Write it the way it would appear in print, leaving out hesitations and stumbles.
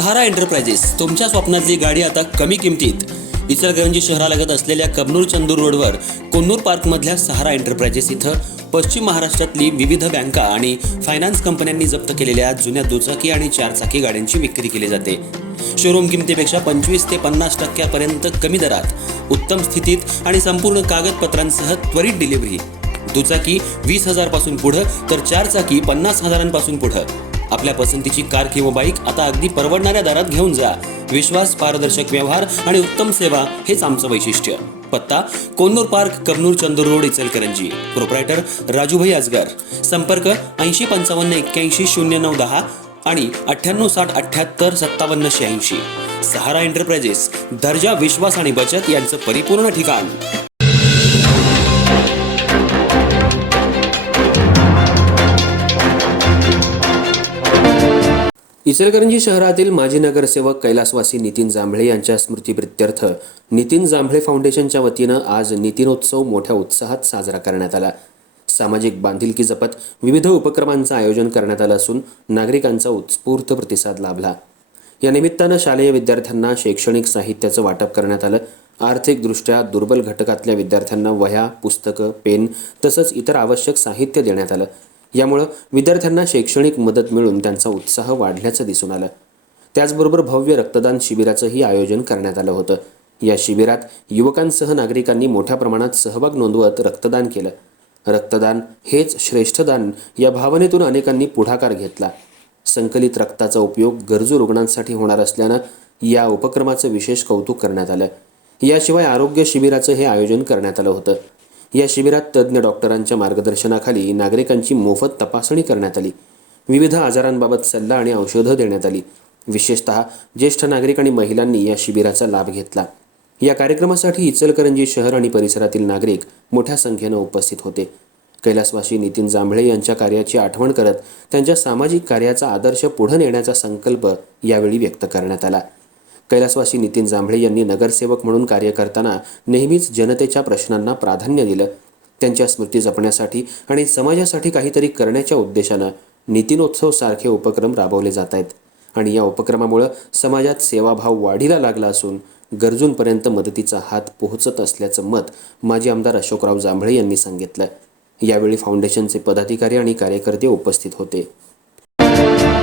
सहारा enterprises तुमच्या स्वप्नातली गाडी आता कमी किमतीत. इचलकरंजी शहरालगत असलेल्या कबनूर चंदूर रोडवर कोन्नूर पार्कमधल्या सहारा एंटरप्राइजेस इथं पश्चिम महाराष्ट्रातली विविध बँका आणि फायनान्स कंपन्यांनी जप्त केलेल्या जुन्या दुचाकी आणि चारचाकी गाड्यांची विक्री केली जाते. शोरूम किमतीपेक्षा 25 ते 50% कमी दरात, उत्तम स्थितीत आणि संपूर्ण कागदपत्रांसह त्वरित डिलिव्हरी. दुचाकी 20,000 पासून पुढे तर चारचाकी 50,000 पुढे. आपल्या पसंतीची कार किंवा बाईक आता अगदी परवडणाऱ्या दरात घेऊन जा. विश्वास, पारदर्शक व्यवहार आणि उत्तम सेवा हेच आमचं वैशिष्ट्य. पत्ता Konnur park, Kabnur Chandur road, Ichalkaranji. Proprietor Rajubhai Ajgar. संपर्क 8055810910 आणि 9860785786. सहारा एंटरप्राइजेस, दर्जा, विश्वास आणि बचत यांचं परिपूर्ण ठिकाण. इचलकरंजी शहरातील माजी नगरसेवक कैलासवासी नितीन जांभळे यांच्या स्मृतिप्रित्यर्थ नितीन जांभळे फाउंडेशनच्या वतीनं आज नितीनोत्सव मोठ्या उत्साहात साजरा करण्यात आला. सामाजिक बांधिलकी जपत विविध उपक्रमांचं आयोजन करण्यात आलं असून नागरिकांचा उत्स्फूर्त प्रतिसाद लाभला. या निमित्तानं शालेय विद्यार्थ्यांना शैक्षणिक साहित्याचं वाटप करण्यात आलं. आर्थिकदृष्ट्या दुर्बल घटकातल्या विद्यार्थ्यांना वह्या, पुस्तकं, पेन तसंच इतर आवश्यक साहित्य देण्यात आलं. यामुळे विद्यार्थ्यांना शैक्षणिक मदत मिळून त्यांचा उत्साह वाढल्याचं दिसून आलं. त्याचबरोबर भव्य रक्तदान शिबिराचंही आयोजन करण्यात आलं होतं. या शिबिरात युवकांसह नागरिकांनी मोठ्या प्रमाणात सहभाग नोंदवत रक्तदान केलं. रक्तदान हेच श्रेष्ठ दान या भावनेतून अनेकांनी पुढाकार घेतला. संकलित रक्ताचा उपयोग गरजू रुग्णांसाठी होणार असल्यानं या उपक्रमाचं विशेष कौतुक करण्यात आलं. याशिवाय आरोग्य शिबिराचं हे आयोजन करण्यात आलं होतं. या शिबिरात तज्ज्ञ डॉक्टरांच्या मार्गदर्शनाखाली नागरिकांची मोफत तपासणी करण्यात आली. विविध आजारांबाबत सल्ला आणि औषधं देण्यात आली. विशेषतः ज्येष्ठ नागरिक आणि महिलांनी या शिबिराचा लाभ घेतला. या कार्यक्रमासाठी इचलकरंजी शहर आणि परिसरातील नागरिक मोठ्या संख्येनं उपस्थित होते. कैलासवासी नितीन जांभळे यांच्या कार्याची आठवण करत त्यांच्या सामाजिक कार्याचा आदर्श पुढे नेण्याचा संकल्प यावेळी व्यक्त करण्यात आला. कैलासवासी नितीन जांभळे यांनी नगरसेवक म्हणून कार्य करताना नेहमीच जनतेच्या प्रश्नांना प्राधान्य दिलं. त्यांच्या स्मृती जपण्यासाठी आणि समाजासाठी काहीतरी करण्याच्या उद्देशानं नितीनोत्सव सारखे उपक्रम राबवले जात आहेत आणि या उपक्रमामुळे समाजात सेवाभाव वाढीला लागला असून गरजूंपर्यंत मदतीचा हात पोहोचत असल्याचं मत माजी आमदार अशोकराव जांभळे यांनी सांगितलं. यावेळी फाउंडेशनचे पदाधिकारी आणि कार्यकर्ते उपस्थित होते.